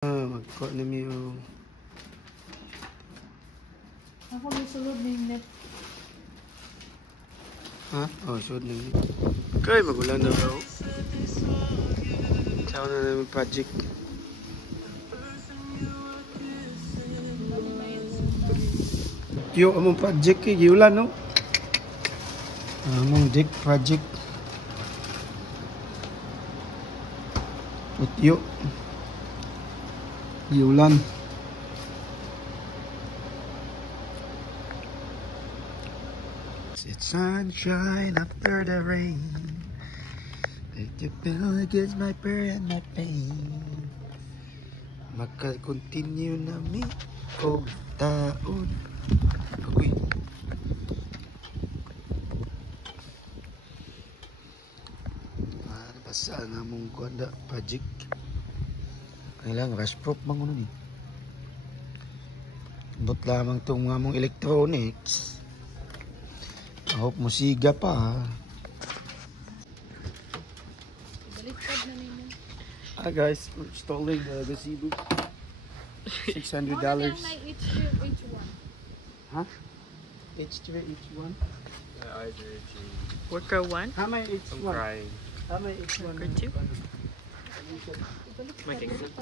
Magkuha na mi yung... Ako may sulod na yung net. Ha? Oh, sulod na yun. Okay, magulan na daw. Saan na namin project. Yung among project kay giulan, no? Among deck project. Utyo. Giulan. It's sunshine after the rain. Make you feel against my prayer and my pain. Maka-continue na mi o taon. Agoy. Basa nga mong kuanda project. Kailangan rush proof mang ano ni. Bot lamang itong mga mong electronics. I hope musiga pa ha. Hi guys, we're installing the gazebo. $600. Each one. Huh? Each one? Yeah, either each. Worker 1? How many each I'm one? crying. How many each one? Worker 2? Making it.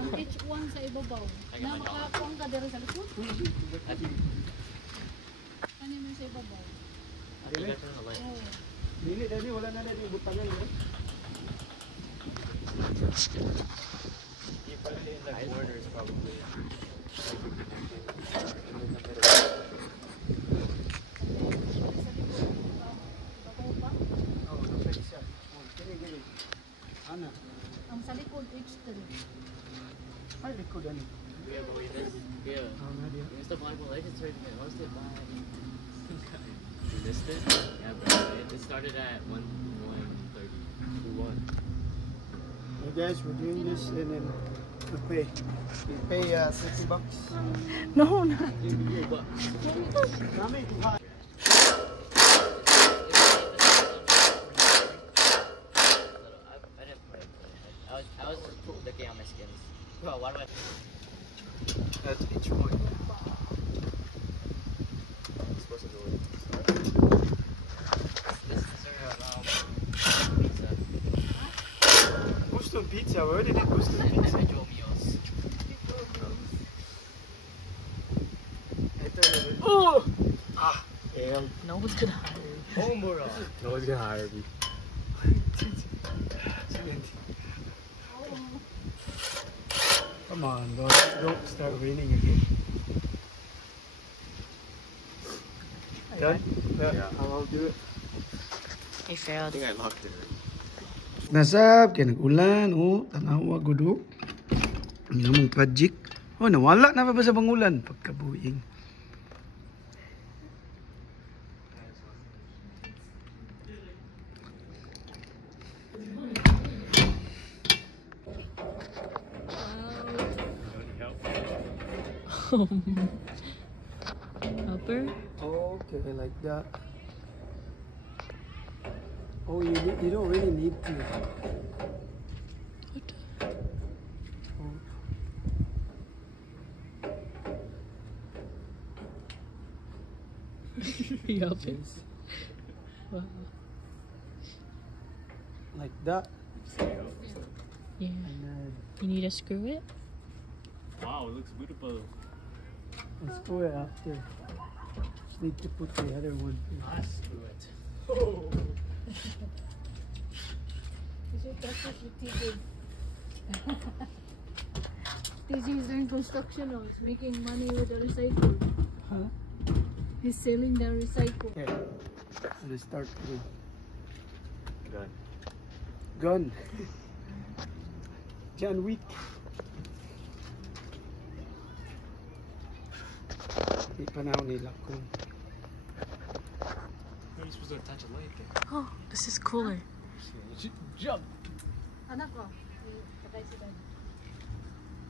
Ang each one sa ibabaw. Na makakuang ka dito sa likod. Ano mo sa ibabaw? Dili? Oh. Dili, dali, wala na dali butangan mo. You put it in the borders probably. Ana, Ang sa likod, each three. ay likod ani. Yeah, but we missed. Yeah. Ana dia. We missed the Black Legends right here. Lost it by. We missed it? Yeah, bro. It started at 1:30. We won. Hey guys, we're doing this and then we pay. We pay $60. No, no. Nami, I was looking at my skins. Bro, why do I? that's each one. I'm supposed to do it. This is pizza. Gusto pizza, where did it gusto pizza? Individual meals. Oh! Ah, hell. No one's gonna hire you. Homura. No one's gonna hire me. Come on, don't start raining again. Done? Yeah. I'll do it. He failed. I think I locked it. Nasab, kaya nag-ulan, oh, tanawa gudo. Ang namang project. Oh, nawala na pa ba sa pangulan? Pagkabuing. Helper? Okay, like that. Oh, you don't really need to. What? Oh. You helping? Yes. Wow. Like that. Yeah. And then You need to screw it? Wow, it looks beautiful. let's do it after. Just need to put the other one. Let's do it. Kasi practice with TJ. TJ is doing construction now. He's making money with the recycle. Huh? He's selling the recycle. Okay. So let's start with Good. gun. John Wick. Di pa na ako nila kung You're supposed to attach a light there. Oh, this is cooler. Jump! Anak ko. Patay si Dad.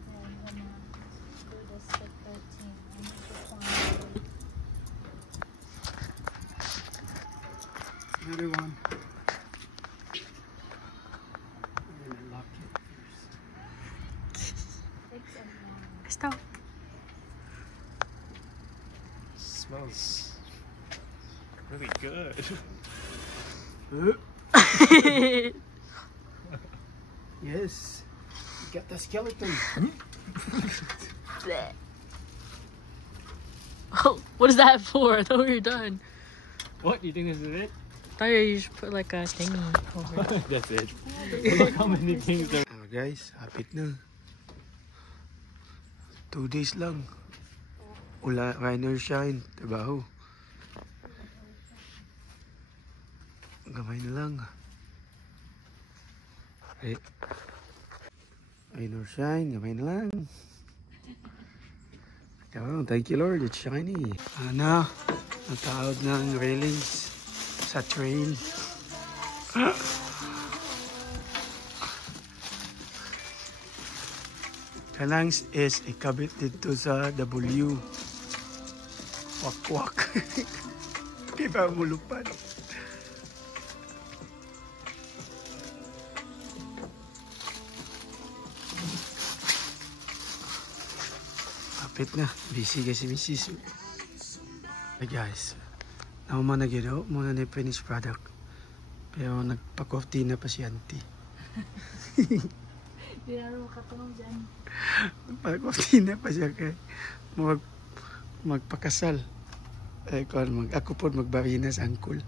I'm gonna do this with 13. I need to find... another one. I'm gonna lock it first. Stop. Smells really good. Yes. Got the skeleton. Oh, what is that for? I thought we were done. What? You think this is it? I thought you just put like a thingy over it. That's it. Look how many things there. Guys, hapit na. 2 days lang. Rain or shine. Trabaho. Gamay na lang. Eh. Rain or shine. Gamay na lang. Oh, thank you Lord, it's shiny. Ano? Nataod ng railings sa train. Kailangan is ikabit dito sa W. Wak-wak. Iba mulupan. Kapit na. Busy kasi Mrs. Hey guys. Naman na gino. Muna na yung finished product. Pero nagpa-coffee na pa si auntie. Hindi na rin makatulong dyan. Nagpa-coffee na pa siya kay magpakasal. Ako po magbarinas angkol.